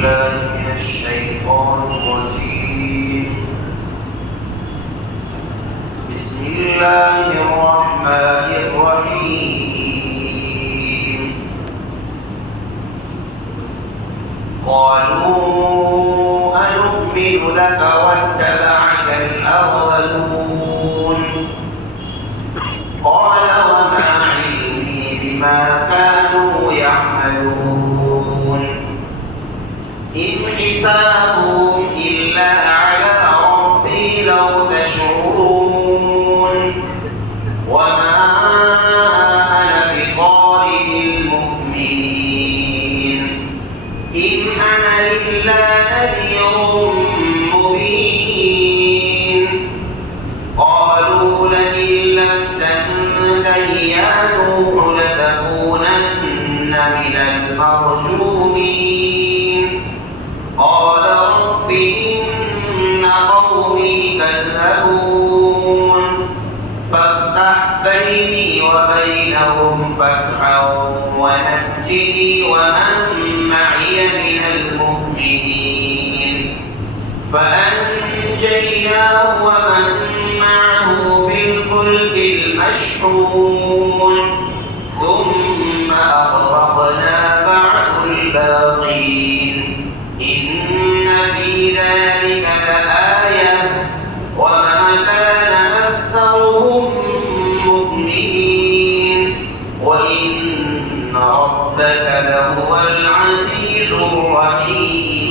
بالله من الشيطان الرجيم. بسم الله الرحمن الرحيم. قالوا أنؤمن لك واتبعك الأرذلون. قال وما علمي بما كانوا يعملون. إن حسابهم إلا على ربي لو تشعرون. وما أنا بطارد المؤمنين. إن أنا إلا نذير مبين. قالوا لئن لم تنته يا نوح لتكونن من المرجومين. قال رب إن قومي كذبون. فافتح بيني وبينهم فتحا ونجني ومن معي من المؤمنين. فأنجيناه ومن معه في الفلك المشحون. ثم أغرقنا بعد الباقين. إن في ذلك لآية وما كان أكثرهم مؤمنين وإن ربك لهو العزيز الرحيم.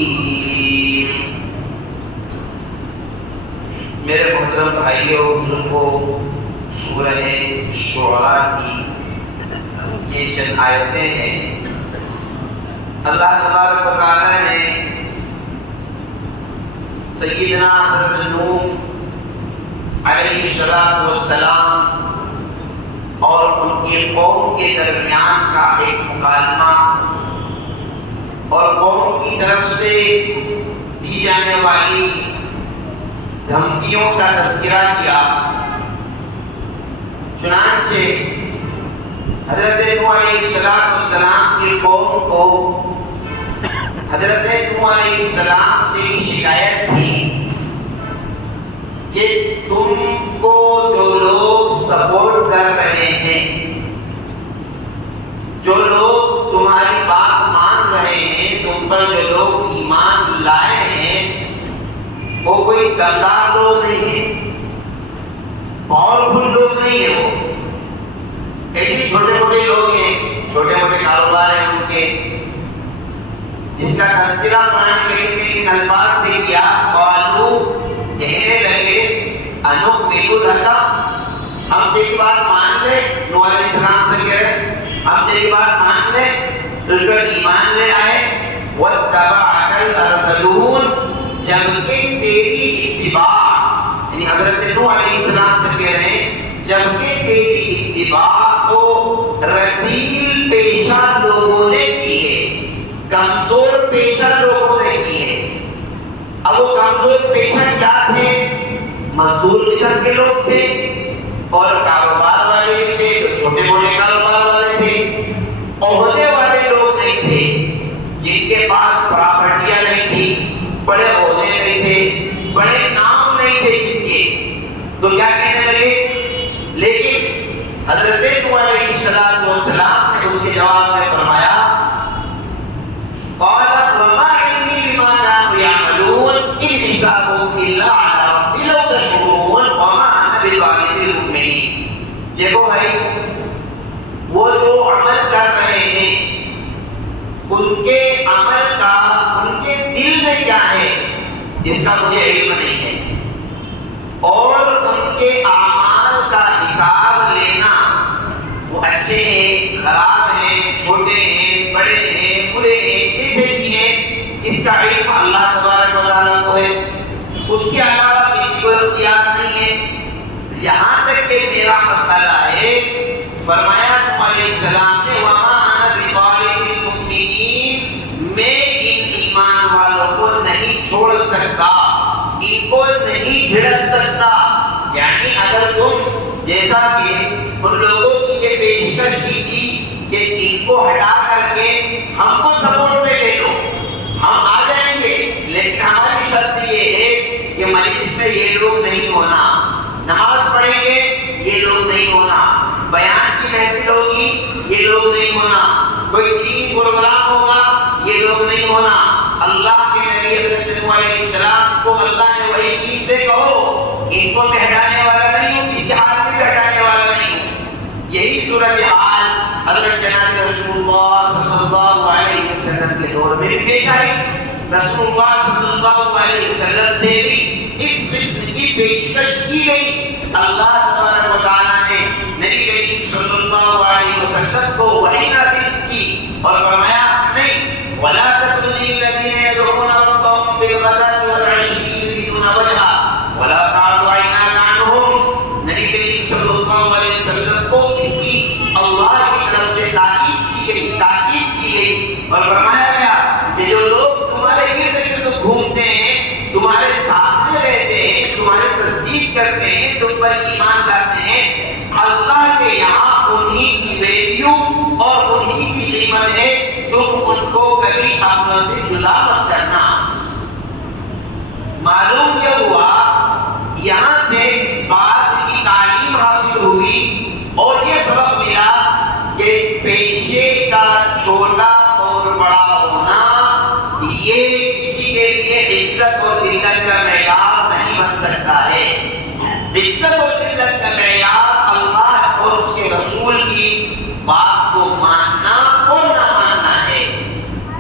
میرے محترم بھائیوں اور بزرگوں، سورہ شعراء کی یہ چند آیتیں ہیں. اللہ تبارک و تعالی نے سیدنا حضرت نوح علیہ السلام اور ان کی قوم کے درمیان کا ایک مکالمہ اور قوم کی طرف سے دی جانے والی دھمکیوں کا تذکرہ کیا. چنانچہ حضرت نوح علیہ السلام کی قوم کو حضرت نوح علیہ السلام سے یہ شکایت تھی کہ تم کو جو لوگ سپورٹ کر رہے ہیں، جو لوگ تمہاری بات مان رہے ہیں، تم پر جو لوگ ایمان لائے ہیں، وہ کوئی دردار لوگ نہیں ہیں، پاورفل لوگ نہیں ہیں. وہ ایسے چھوٹے موٹے لوگ ہیں، چھوٹے موٹے کاروبار ہیں ان کے، جس کا تذکرہ قرآن کریم میں ان الفاظ سے کیا. قالوا کہنے لگے انؤمن لک، ہم تیری بات مان لیں. نوح علیہ السلام سے کہہ رہے ہم تیری بات مان لیں، تجھ پر ایمان لے آئے. واتبعک الارذلون، جبکہ تیری اتباع، یعنی حضرت نوح علیہ السلام سے کہہ رہے ہیں جبکہ تیری اتباع تو رذیل پیشہ لوگوں نے کی ہے، کمزور پیشہ لوگوں نے کی ہے. اب وہ کمزور پیشہ کیا تھے؟ مزدور قسم کے لوگ تھے اور کاروبار والے بھی تھے، جو چھوٹے موٹے کاروبار والے تھے. عہدے والے لوگ نہیں تھے، جن کے پاس پراپرٹیاں نہیں تھی، بڑے عہدے نہیں تھے، بڑے نام نہیں تھے جن کے. تو کیا کہنے لگے؟ لیکن حضرت نوح علیہ السلام نے اس کے جواب میں فرمایا قال وما علمي بما كانوا يعملون ان حسابهم الا على ربي لو تشعرون وما انا بطارد المؤمنين. دیکھو بھائی، وہ جو عمل کر رہے ہیں ان کے عمل کا ان کے دل میں کیا ہے اس کا مجھے علم نہیں ہے، اور ان کے اعمال کا حساب لینا، وہ اچھے ہیں، خراب ہیں، چھوٹے ہیں، بڑے ہیں، برے ہیں، جیسے بھی ہیں، اس کا علم اللہ تبارک و تعالیٰ کو ہے. اس کے علاوہ کسی کو اختیار نہیں ہے. یہاں تک کہ میرا مسئلہ ہے، فرمایا نوح علیہ السلام نے وما انا بطارد المؤمنین، میں ان ایمان والوں کو نہیں چھوڑ سکتا، ان کو نہیں جھڑک سکتا. یعنی اگر تم جیسا کہ ان لوگوں کی یہ پیشکش کی تھی کہ ان کو ہٹا کر کے ہم کو سپورٹ میں لے لو، ہم آگے سے یہ لوگ نہیں ہونا، نماز پڑھیں گے یہ لوگ نہیں ہونا، بیان کی محفل ہوگی یہ لوگ نہیں ہونا، کوئی دینی پروگرام ہوگا یہ لوگ نہیں ہونا۔ اللہ کے نبی حضرت نوح علیہ السلام کو اللہ نے وہی دین سے کہو ان کو میں ہٹانے والا نہیں ہوں، کسی حال میں بھی ہٹانے والا نہیں ہوں۔ یہی صورتحال حضرت جناب رسول اللہ صلی اللہ علیہ وسلم کے دور میں بھی پیش آئی۔ رسول اللہ صلی اللہ علیہ وسلم سے بھی اس قسم کی پیشکش کی گئی۔ اللہ تبارک و تعالیٰ نے نبی کریم صلی اللہ علیہ وسلم کو وحی نازل کی اور فرمایا نہیں وَلَا تَطْرُدِ الَّذِينَ يَدْعُونَ رَبَّهُمْ بِالْغَدَاةِ وَالْعَشِيِّ يُرِيدُونَ وَجْهَهُ وَلَا تَعْدُ عَيْنَاكَ عَنْهُمْ۔ نبی کریم صلی اللہ علیہ وسلم کو اس کی اللہ کی طرف سے تاکید کی گئی اور فرمایا گیا کہ جو لوگ تمہارے ارد گرد گھومتے ہیں، تمہارے ساتھ میں رہتے ہیں، تمہاری تصدیق کرتے ہیں، تم پر ایمان لاتے ہیں، اللہ کے یہاں انہی کی ویلیو اور انہی کی قیمت ہے، تم ان کو کبھی اپنوں سے جدا مت کرنا۔ معلوم یہ ہوا یہاں سے اس بات کی تعلیم حاصل ہوئی اور یہ سبق ملا کہ پیشے کا چھوٹا اور بڑا ہونا یہ کسی کے لیے عزت اور ذلت کا معیار نہیں بن سکتا ہے۔ عزت اور ذلت کا معیار اللہ اور اس کے رسول کی بات کو ماننا اور نہ ماننا ہے۔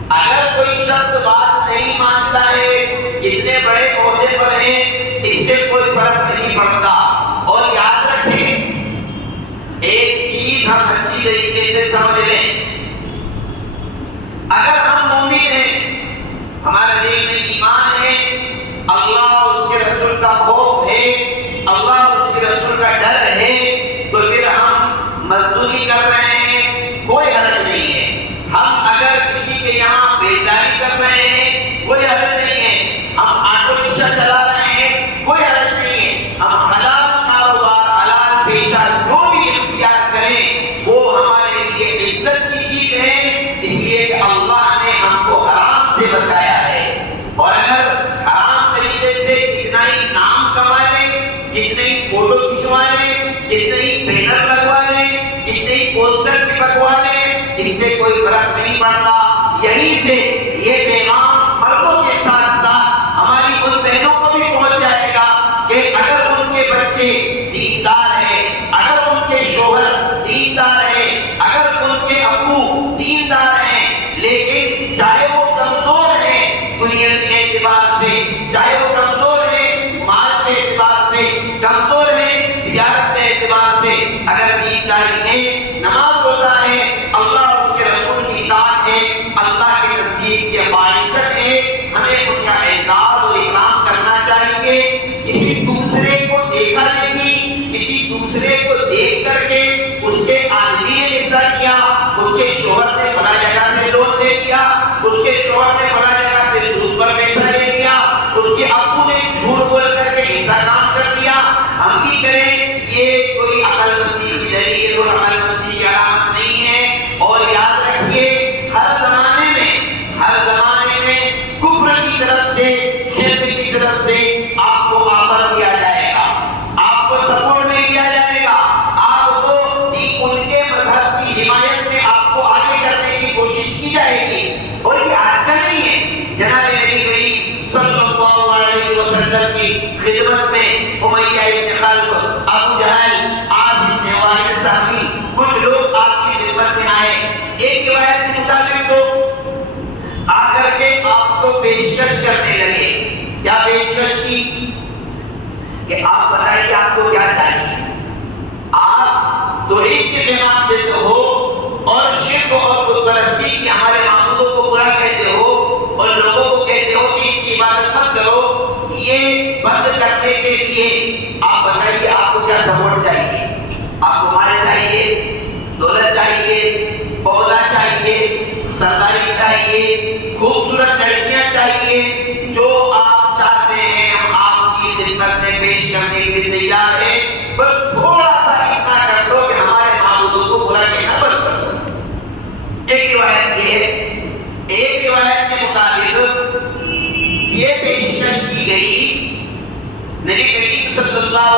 اگر کوئی شخص بات نہیں مانتا ہے، کتنے بڑے عہدے پر ہے، اس سے کوئی فرق نہیں پڑتا۔ اور یاد رکھیں ایک چیز ہم اچھی طریقے سے سمجھ لیں، اگر ہم مومن ہیں، ہمارے دل میں ایمان ہے، اللہ اور اس کے رسول کا خوف ہے، اللہ اور اس کے رسول کا ڈر ہے، تو پھر ہم مزدوری کر رہے ہیں کوئی حرج نہیں ہے۔ ہم اگر کسی کے یہاں بیلداری کر رہے ہیں کوئی حرج نہیں ہے۔ ہم آٹو رکشہ چلا رہے ہیں کوئی حرج نہیں ہے۔ ہم حلال کاروبار، حلال پیشہ جو بھی اختیار کریں وہ ہمارے لیے عزت کی چیز ہے، اس لیے کہ اللہ نے ہم کو حرام سے بچایا ہے۔ اور اگر حرام طریقے سے کتنا ہی نام کما لیں، کتنے ہی فوٹو کھنچوا لیں، کتنے ہی بینر لگوا لیں، کتنے ہی پوسٹر چپکوا لیں، اس سے کوئی فرق نہیں پڑتا۔ یہیں سے یہ پیغام مردوں کے ساتھ ساتھ ہماری ان بہنوں کو بھی پہنچ جائے گا کہ اگر ان کے بچے دیندار ہیں، اگر ان کے شوہر دیندار ہیں، اگر ان کے ابو دیندار ہیں، لیکن چاہے وہ کمزور ہیں دنیاوی اعتبار سے، چاہے وہ کمزور ہیں مال کے اعتبار سے، کمزور ہیں تجارت کے اعتبار سے، اگر دینداری ہے، نماز روزہ ہے، اللہ اور اس کے رسول کی اطاعت ہے، اللہ کے نزدیک یہ باعزت ہے، ہمیں ان کا اعزاز اور اکرام کرنا چاہیے۔ کسی دوسرے کو دیکھا دیکھی، کسی دوسرے کو دیکھ کر کے اس کے آدمی نے ایسا کیا، اس کے شوہر نے فلاں جگہ سے لون لے لیا، اس کے شوہر نے فلاں جگہ سے سود پر پیسہ لے لیا، اس کے ابو نے جھوٹ بول کر کے ایسا کام کر لیا، ہم بھی کریں، یہ کوئی عقل مندی کی دلیل اور عقل مندی کی علامت نہیں ہے۔ اور یاد رکھیے ہر زمانے میں کفر کی طرف سے، شرک کی طرف سے آپ کو آفر دیا جائے گا، آپ کو سپورٹ میں لیا جائے گا، آپ کو ان کے مذہب کی حمایت میں آپ کو آگے کرنے کی کوشش کی جائے گی۔ اور یہ آج کا نہیں ہے، جناب نبی کریم صلی اللہ علیہ وسلم کی خدمت میں امیہ ابن خلف، ابو جہل، عاص بن وائل صحابی، کچھ لوگ آپ کی خدمت میں آئے۔ ایک روایت کے مطابق تو آ کر کے آپ کو پیشکش کرنے لگے۔ کیا پیشکش کی کہ آپ بتائیے آپ کو کیا چاہیے؟ آپ توحید کے پیغام دیتے ہو اور شرک اور بت پرستی کی ہمارے معبودوں کو برا کہتے ہو اور لوگوں کو کہتے ہو کہ ان کی عبادت مت کرو، یہ بند کرنے کے لیے آپ بتائیے آپ کو کیا سپورٹ چاہیے؟ آپ کو مال چاہیے، دولت چاہیے، عہدہ چاہیے، سرداری چاہیے، خوبصورت لڑکیاں چاہیے، جو آپ چاہتے ہیں ہم آپ کی خدمت میں پیش کرنے کے لیے تیار ہیں، بس تھوڑا سا اتنا کر دو کہ ہمارے معبودوں کو برا کہنا بند کر دو۔ ایک روایت یہ ہے، ایک روایت کے مطابق یہ پیشکش کی گئی، نبی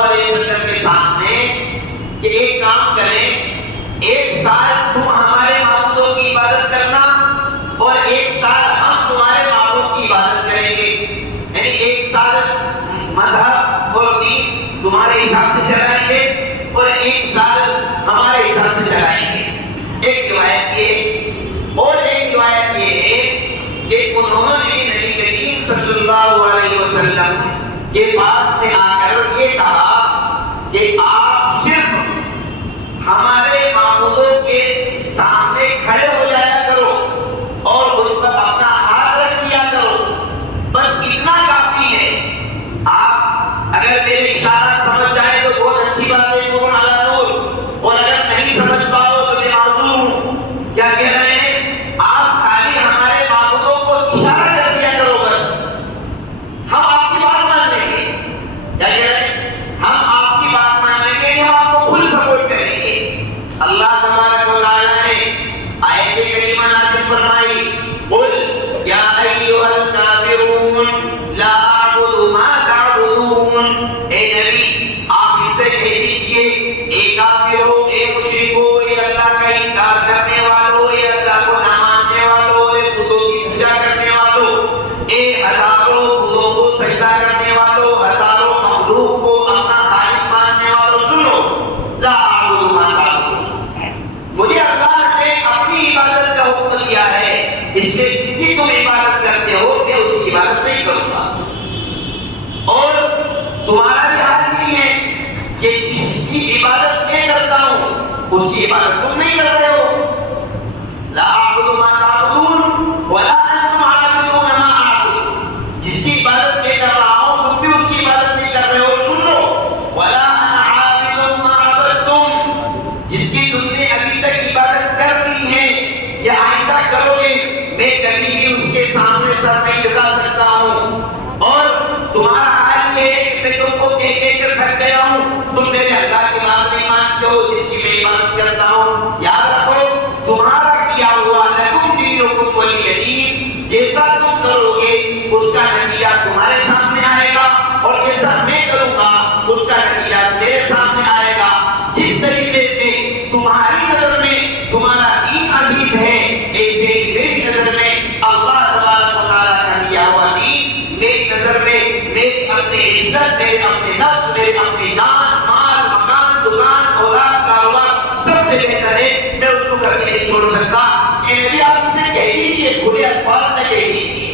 علیہ وسلم کے سامنے کہ ایک کام کریں، 1 سال تم ہمارے معبودوں کی عبادت کرنا اور 1 سال ہم تمہارے معبود کی عبادت کریں گے، یعنی 1 سال مذہب اور دین تمہارے حساب سے چلائیں گے اور 1 سال ہمارے حساب سے چلائیں گے۔ ایک روایت یہ ہے، اور ایک روایت یہ ہے کہ انہوں نے نبی کریم صلی اللہ علیہ وسلم کے پاس میں آ کر یہ کہا کہ آپ صرف ہمارے معبودوں کے سامنے کھڑے ہو جایا کرو اور ان پر اپنا ہاتھ رکھ دیا کرو، بس اتنا کافی ہے۔ آپ اگر میرے اشارات سمجھ جائیں تو بہت اچھی بات ہے، نور علی نور، اور اگر نہیں سمجھ پاؤ تو میں معذور ہوں۔ کیا کہہ رہے ہیں؟ آپ خالی ہمارے معبودوں کو اشارہ کر دیا کرو، بس ہم آپ کی بات مان لیں گے۔ کیا کہہ رہے ہیں؟ ہم آپ کی بات مان لیں گے، ہم آپ کو فل سپورٹ کریں گے۔ اللہ تبارک و تعالیٰ نے آیت کریمہ نازل فرمائی، قل یا ایھا الکافرون لا اعبد ما تعبدون، اے نبی آپ ان سے کہہ دیجئے، اے کافروں، اے مشرکوں، اے اللہ کا انکار کرنے والوں، اے اللہ کو نہ ماننے والوں، اے بتوں کی پوجا کرنے والوں، اے ہزاروں بتوں کو سجدہ کرنے والوں، ہزاروں مخلوق کو اپنا خالق ماننے والوں، سنو، لا اعبد ما تعبدون، مجھے اللہ نے اپنی عبادت کا حکم دیا ہے، اس لیے جتنی تم عبادت کرتے ہو میں اس کی عبادت نہیں کروں گا۔ اور تمہارا بھی حال یہی ہے کہ جس کی عبادت میں کرتا ہوں اس کی عبادت تم نہیں کر رہے ہو۔ لا اعبد ما تعبدون ولا انتم عابدون ما اعبد، جس کی عبادت میں کر رہا ہوں تم بھی اس کی عبادت نہیں کر رہے ہو۔ سن لو، ولا انا عابد ما عبدتم، جس کی تم نے ابھی تک عبادت کر لی ہے یا آئندہ کرو گے، میں کبھی بھی اس کے سامنے سر نہیں جھکا سکتا ہوں۔ اور تمہارا حال یہ ہے کہ میں تم کو کہہ کر تھک گیا ہوں، تم میرے اللہ کی بات نہیں مانتے ہو جس کی میں عبادت کرتا ہوں۔ یاد رکھو، تمہارا کیا ہوا لکم دینکم ولی دین، جیسا تم کرو گے اس کا نتیجہ تمہارے سامنے آئے گا، اور جیسا میں کروں گا اس کا نتیجہ میرے سامنے آئے گا۔ جس طریقے سے تمہاری نظر میں تمہارا دین عزیز ہے، ایسے ہی میری نظر میں اللہ تبارک و تعالیٰ کا دیا ہوا دین میری نظر میں، میری اپنی عزت، میرے اپنے نفس، میرے اپنے جان، مال، مکان، دکان، اولاد، کاروبار سب سے بہتر ہے، میں اس کو کبھی نہیں چھوڑ سکتا۔ اے نبی آپ ان سے کہہ دیجئے، کھلے الفاظ میں کہہ دیجئے۔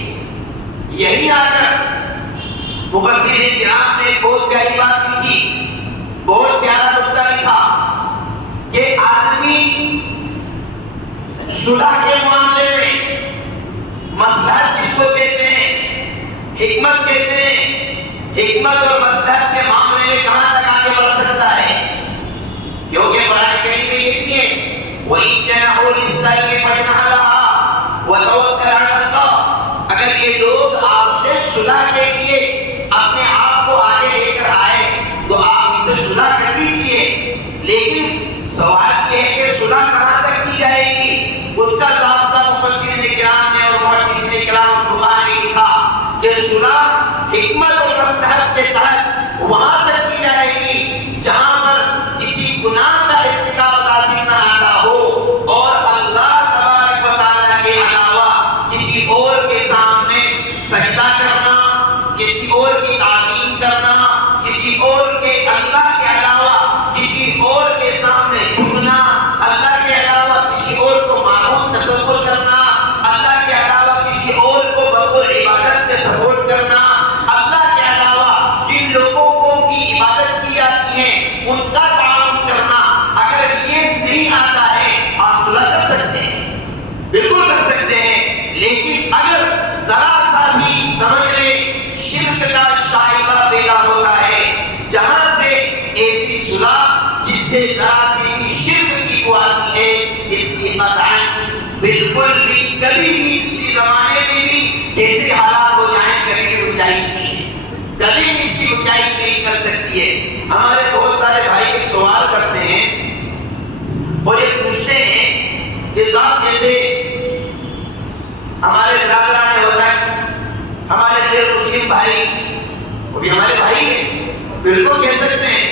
یہی آ کر مفسرین کرام نے بہت پیاری بات لکھی، بہت پیارا نقطہ لکھا کہ آدمی صلح کے معاملے میں مصلحت جس کو کہتے ہیں، حکمت کہتے ہیں، حکمت اور مصلحت کے معاملے میں کہاں تک آگے بڑھ سکتا ہے؟ کیونکہ قرآن کریم میں یہ بھی ہے، وَإِن جَنَحُوا لِلسَّلْمِ فَاجْنَحْ لَهَا وَتَوَكَّلْ عَلَى اللَّهِ، اگر یہ لوگ آپ سے صلح کے لیے اپنے آپ کو آگے لے کر آئے تو آپ ان سے صلح کر لیجئے، لیکن سوال یہ ہے کہ صلح کہاں تک کی جائے گی؟ اس کا ضابطہ مفسرین کرام نے اور محدثین کرام فقہاء نے لکھا کہ صلح حکمت اور مصلحت کے تحت وہاں تک کی جائے گی جہاں پر کسی گناہ کا ارتکاب لازم نہ آتا ہو، اور اللہ تبارک و تعالیٰ کے علاوہ کسی اور کے سامنے سجدہ کرنا، کسی اور کی تعظیم کرنا، کسی اور کے اللہ کے علاوہ کسی اور کے سامنے جھکنا، اللہ کے علاوہ کسی اور کو معبود تصور کرنا، اللہ کے علاوہ کسی اور کو بطور عبادت کے سپورٹ کرنا، اللہ کے علاوہ جن لوگوں کو کی عبادت کی جاتی ہے ان کا تعاون کرنا، اگر یہ نہیں آتا ہے آپ صلح کر سکتے ہیں، بالکل کر سکتے ہیں، لیکن اگر ذرا سا بھی سمجھ لیں شرک کا شائبہ پیدا ہوتا ہے، جہاں سے ایسی صلح جس سے ذرا سی بھی شرک کی بو آتی ہے، اس کی قطعاً بالکل بھی کبھی بھی کسی زمانے میں بھی کیسے حالات ہو جائیں کبھی بھی گنجائش نہیں ہے، کبھی بھی اس کی گنجائش نہیں کر سکتی ہے۔ ہمارے بہت سارے بھائی ایک سوال کرتے ہیں اور یہ پوچھتے ہیں کہ صاحب جیسے ہمارے برادران ہوتا ہے، ہمارے غیر مسلم بھائی وہ بھی ہمارے بھائی ہیں، بالکل کہہ سکتے ہیں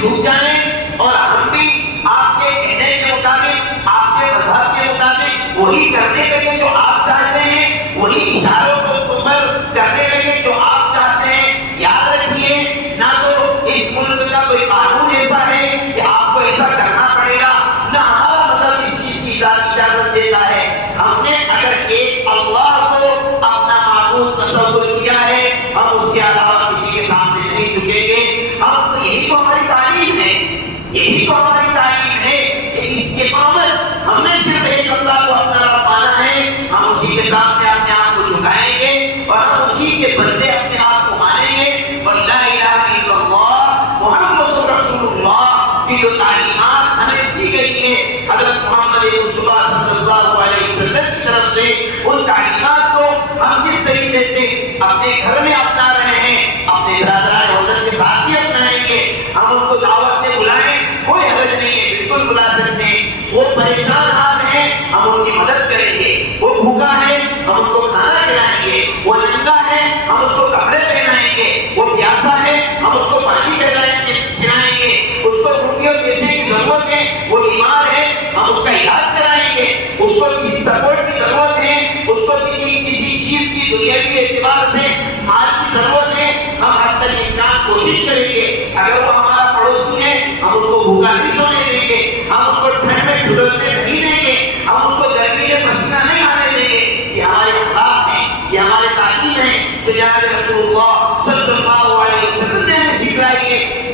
جھک جائیں اور ہم بھی آپ کے کہنے کے مطابق، آپ کے مذہب کے مطابق وہی کرنے لگے جو آپ چاہتے ہیں، وہی اشاروں کو پر کرنے لگے جو آپ چاہتے ہیں، یاد رکھیے نہ تو اس ملک کا کوئی قانون ایسا ہے کہ آپ کو ایسا کرنا پڑے گا، نہ ہمارا مذہب اس چیز کی اجازت دیتا ہے۔ ہم نے اگر ایک اللہ کو اپنا معبود تصور کیا ہے، ہم اس کے علاوہ کسی کے سامنے نہیں جھکیں گے۔ یہی تو ہماری تعلیم ہے، یہی تو ہماری تعلیم ہے کہ استقامت، ہم نے صرف ایک اللہ کو اپنا رب مانا ہے، ہم اسی کے سامنے اپنے آپ کو جھکائیں گے اور ہم اسی کے بندے اپنے آپ کو مانیں گے، اور لا الہ الا اللہ محمد رسول اللہ کی جو تعلیمات ہمیں دی گئی ہے حضرت محمد مصطفیٰ صلی اللہ علیہ وسلم کی طرف سے، ان تعلیمات کو ہم جس طریقے سے اپنے گھر میں اپنا رہے ہیں، اپنے برادران وطن کے ساتھ بھی اپنائیں گے۔ ہم ان کو دعوت میں بلائیں، کوئی حرج نہیں ہے، بالکل بلا سکتے ہیں۔ وہ پریشان حال ہے، ہم ان کی مدد کریں گے۔ وہ بھوکا ہے، ہم ان کو کھانا کھلائیں گے۔ وہ ننگا ہے، ہم اس کو کپڑے پہنائیں گے۔ وہ پیاسا ہے، ہم اس کو پانی پلائیں گے۔ اس کو روٹی اور پیسے کی ضرورت ہے، وہ بیمار ہے، ہم اس کا علاج کرائیں گے۔ اس کو کسی سپورٹ کی ضرورت ہے، اس کو کسی چیز کی دنیاوی اعتبار سے مال کی ضرورت ہے، ہم حد تک امکان کوشش کریں گے۔ اگر وہ ہمارا پڑوسی ہے، ہم اس کو بھوکا نہیں سونے دیں گے، ہم اس کو ٹھنڈ میں ٹھنڈنے نہیں دیں گے، ہم اس کو گرمی میں پسینہ نہیں آنے دیں گے۔ یہ ہمارے اخلاق ہیں، یہ ہمارے تعلیم ہے جو جناب رسول اللہ صلی اللہ علیہ وسلم نے ہمیں سکھلائی ہے۔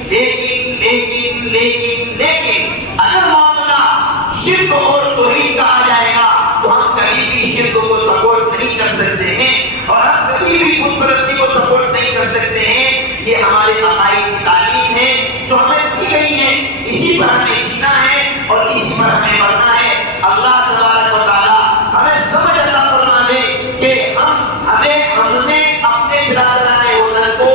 لیکن اگر معاملہ شرک اور توحید کا آ جائے گا تو ہم کبھی بھی شرک کو سپورٹ نہیں کر سکتے ہیں اور ہم کبھی بھی بت پرستی کو سپورٹ نہیں کر سکتے ہیں۔ یہ ہمارے عقائد کی تعلیم ہے جو ہمیں دی گئی ہے، اسی پر ہمیں جینا ہے اور اسی پر ہمیں مرنا ہے۔ اللہ تبارک و تعالی ہمیں سمجھ عطا فرما دے کہ ہم نے اپنے برادران وطن کو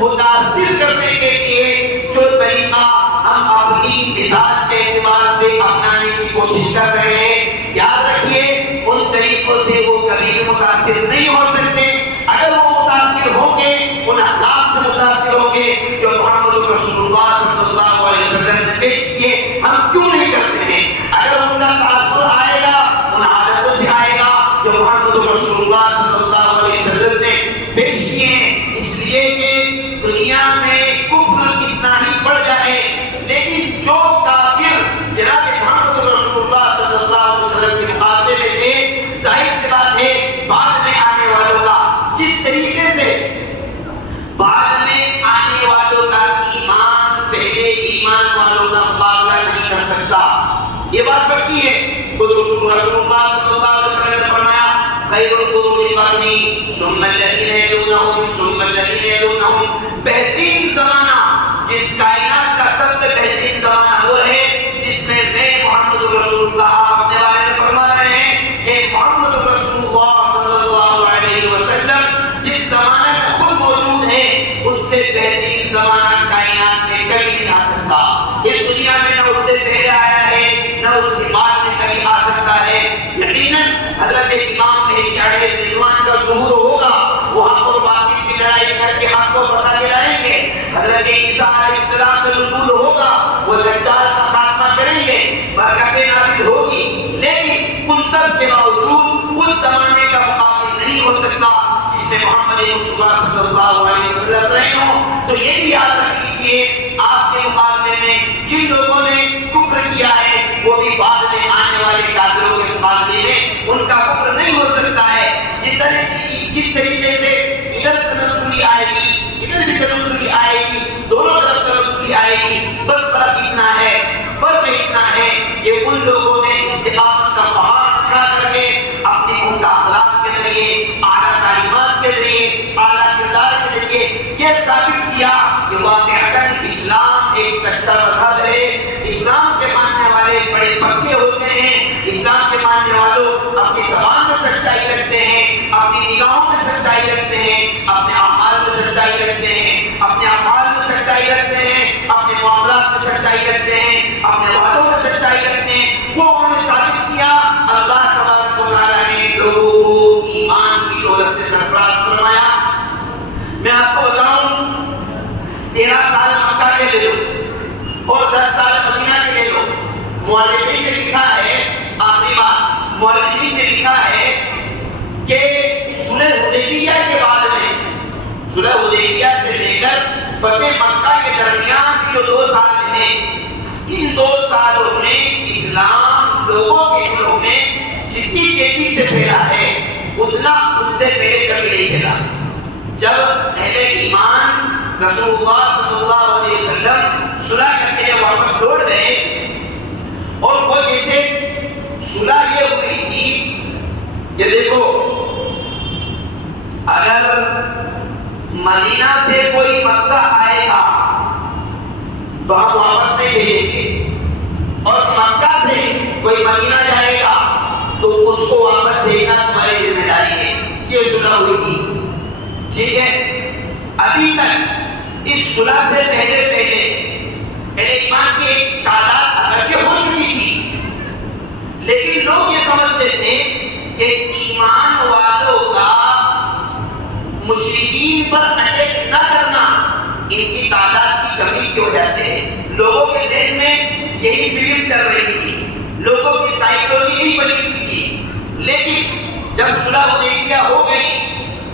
متاثر کرنے کے لیے جو طریقہ ہم اپنی مزاج کے اعتبار سے اپنانے کی کوشش کر رہے ہیں، یاد رکھیے ان طریقوں سے وہ کبھی بھی متاثر نہیں ہو سکتے۔ اگر وہ متاثر ہوں گے، ان اخلاق سے متاثر ہوں گے جو محمد رسول اللہ صلی اللہ علیہ وسلم نے پیش کیے، ہم کیوں نہیں کرتے ہیں؟ اگر ان کا تاثر آئے گا، ان عادتوں سے آئے گا جو محمد رسول اللہ صلی اللہ علیہ وسلم نے پیش کیے ہیں۔ اس لیے کہ دنیا میں کفر کتنا ہی بڑھ جائے، لیکن جو کافر جناب محمد رسول اللہ صلی اللہ علیہ وسلم کے مقابلے میں تھے، ظاہر سی بات ہے بعد میں آنے والوں کا جس طریقے سے بعد میں آنے والوں کا ایمان پہلے ایمان والوں کا مقابلہ نہیں کر سکتا، یہ بات پکی ہے۔ خود رسول اللہ صلی اللہ علیہ وسلم نے فرمایا خیر القرون قرنی ثم الذین یلونہم ثم الذین یلونہم، بہترین زمانہ جس کائنات کا سب سے بہترین زمانہ وہ ہے جس میں محمد رسول اللہ، آپ اپنے بارے میں فرما رہے ہیں کہ محمد رسول اللہ صلی اللہ علیہ وسلم جس زمانے میں خود موجود ہے، اس سے بہترین زمانہ کائنات میں کبھی نہیں آ سکتا۔ اس دنیا میں نہ اس سے پہلے آیا ہے نہ اس کے بعد میں کبھی آ سکتا ہے۔ یقیناً حضرت امام مہدی علیہ الرضوان کا ظہور ہوگا، وہ حق اور باطل کی لڑائی کر کے حق کو فتح دلائیں گے۔ حضرت عیسیٰ علیہ السلام کا نزول ہوگا، وہ دجال کا خاتمہ کریں گے، برکتیں نازل ہوگی، لیکن ان سب کے باوجود اس زمانے کا مقابل نہیں ہو سکتا جس میں محمد مصطفیٰ صلی اللہ علیہ وسلم رہے ہوں۔ تو یہ بھی یاد رکھ لیجیے، آپ کے مقابلے میں جن لوگوں نے کفر کیا ہے وہ بھی بعد میں آنے والے کافروں کے مقابلے میں ان کا کفر نہیں ہو سکتا ہے۔ جس طریقے سے ادھر تنزلی آئے گی، ادھر بھی تنزلی آئے گی، دونوں طرف تنزلی آئے گی، بس فرق اتنا ہے کہ ان لوگوں نے استقامت کا پہاڑ اٹھا کر کے اپنی عمدہ اخلاق کے ذریعے، اعلیٰ تعلیمات کے ذریعے، اعلیٰ کردار کے ذریعے یہ ثابت کیا کہ واقعتاً اسلام ایک سچا مذہب ہے۔ اسلام کے ماننے والے بڑے پکے ہوتے ہیں، اسلام کے ماننے والوں اپنی زبان میں سچائی رکھتے ہیں، اپنی نگاہوں میں سچائی رکھتے ہیں، اپنے اعمال میں سچائی رکھتے ہیں، اپنے افعال میں سچائی رکھتے ہیں، اپنے معاملات میں سچائی رکھتے ہیں، اپنے وعدوں میں سچائی رکھتے ہیں۔ وہ انہوں نے ثابت کیا۔ اللہ تبارک و تعالیٰ نے لوگوں کو ایمان کی دولت سے سرفراز فرمایا۔ میں آپ کو بتاؤں 13 سال مکہ کے لے لو، صلح حدیبیہ سے لے کر فتح مکہ کے درمیان کی جو 2 سال ہیں، ان 2 سالوں میں اسلام لوگوں کے دلوں میں جتنی تیزی سے پھیلا ہے اتنا اس سے پہلے کبھی نہیں پھیلا۔ جب اہل ایمان رسول اللہ صلی اللہ علیہ وسلم صلح کر کے جب واپس لوٹ گئے، اور وہ جیسے صلح یہ ہوئی تھی کہ دیکھو اگر مدینہ سے کوئی مکہ آئے گا تو ہم واپس نہیں بھیجیں گے، اور مکہ سے کوئی مدینہ جائے گا تو اس کو واپس بھیجنا تمہاری ذمہ داری ہے۔ یہ صلح ہوئی تھی، ٹھیک ہے۔ ابھی تک اس صلح سے پہلے اہل ایمان کی ایک تعداد اگرچہ ہو چکی تھی، لیکن لوگ یہ سمجھتے تھے کہ ایمان والوں کا مشرکین پر اٹیک نہ کرنا ان کی تعداد کی کمی کی وجہ سے ہے۔ لوگوں کے ذہن میں یہی فکر چل رہی تھی، لوگوں کی سائیکولوجی یہی بنی ہوئی تھی۔ لیکن جب صلح حدیبیہ ہو گئی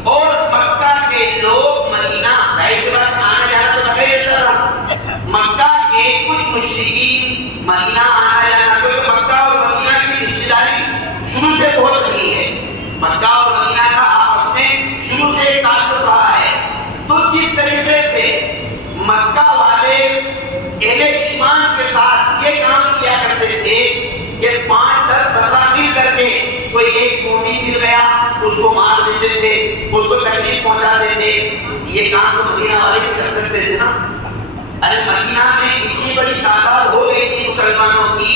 اور مکہ کے لوگ مدینہ، ظاہر سی بات آنا جانا تو لگا ہی رہتا تھا، مکہ کے کچھ مشرکین مدینہ آنا جانا، کیونکہ مکہ اور مدینہ کی رشتہ داری شروع سے بہت رہی ہے، مکہ اور مدینہ کا آپس میں شروع سے ایک تعلق رہا ہے۔ تو جس طریقے سے مکہ والے اہل ایمان کے ساتھ یہ کام کیا کرتے تھے کہ 5، 10، 15 مل کر کے کوئی ایک مومن مل گیا اس کو مار دیتے تھے، اس کو تکلیف پہنچاتے تھے، یہ کام تو مدینہ والے بھی کر سکتے تھے نا۔ ارے مدینہ میں اتنی بڑی تعداد ہو گئی تھی مسلمانوں کی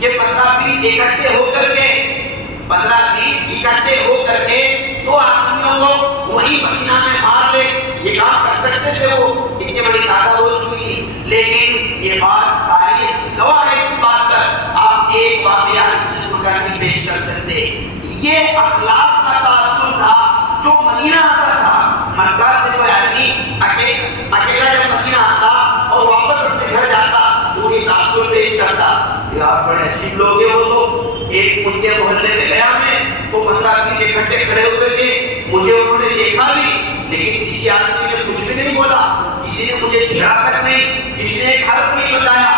کہ 15-20 اکٹھے ہو کر کے 15-20 اکٹھے ہو کر کے 2 آدمیوں کو وہی مدینہ میں مار لے، یہ کام کر سکتے تھے، وہ اتنی بڑی تعداد ہو چکی تھی۔ لیکن یہ بات تاریخ گواہ ہے اس بات پر، آپ ایک واقعہ اس قسم کا نہیں پیش کر سکتے۔ یہ اخلاق کا تاثر تھا جو مدینہ آتا تھا، مکہ سے کوئی آدمی اکیلا جب مدینہ آتا اور واپس اپنے گھر جاتا تو یہ تاثر پیش کرتا، یار بڑے عجیب لوگ ہیں وہ تو، ایک ان کے محلے میں گیا میں، وہ 15-20 اکٹھے کھڑے ہوئے تھے، مجھے انہوں نے دیکھا بھی لیکن کسی آدمی نے کچھ بھی نہیں بولا، کسی نے مجھے چھیڑا تک نہیں، کسی نے ایک حرف نہیں بتایا۔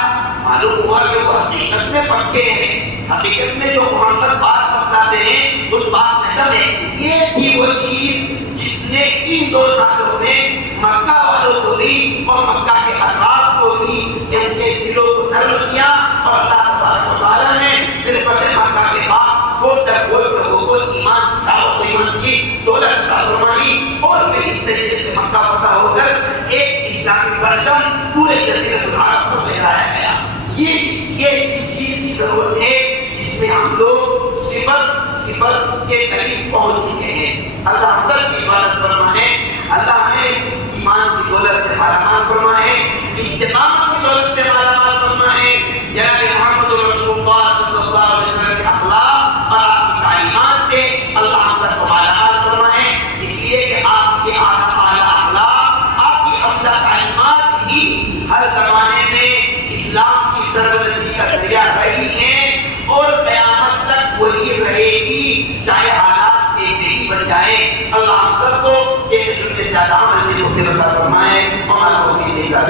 معلوم ہوا کہ وہ حقیقت میں پکے ہیں، حقیقت میں جو محمد بات بتاتے ہیں اس بات میں دم ہے۔ یہ تھی وہ چیز جس نے ان 2 سالوں میں مکہ والوں کو بھی اور مکہ کے اطراف کو بھی ان کے دلوں کو نرم کیا، اور اللہ تبارک و تعالیٰ نے پھر فتح مکہ کے بعد فوج در فوج لوگوں کو ایمان کی دعوت، ایمان کی دولت عطا فرمائی، اور پھر اس طریقے سے مکہ فتح ہو کر ایک اسلامی پرچم پورے جزیرۃ العرب پر لہرایا گیا۔ یہ اس چیز کی ضرورت ہے جس میں ہم لوگ صفر کے قریب پہنچ چکے ہیں۔ اللہ ہم سب کی عبادت فرمائے، اللہ ہمیں ایمان کی دولت سے مالا مال فرمائے، استقامت کی دولت سے مالا مال فرمائے، جناب محمد رسول اللہ صلی اللہ علیہ وسلم کے اخلاق اور آپ کی تعلیمات سے اللہ ہم سب کو مالا مال فرمائے، اس لیے کہ آپ کے اعلیٰ اخلاق، آپ کی عمدہ تعلیمات ہی ہر زمانے میں اسلام کی سربلندی کا ذریعہ رہی ہیں اور قیامت تک وہی رہے گی، چاہے حالات کیسے ہی بن جائیں۔ اللہ ہم سب کو ایک سننے سے عمل کی توفیق عطا فرمائے، اور توفیق دے گا۔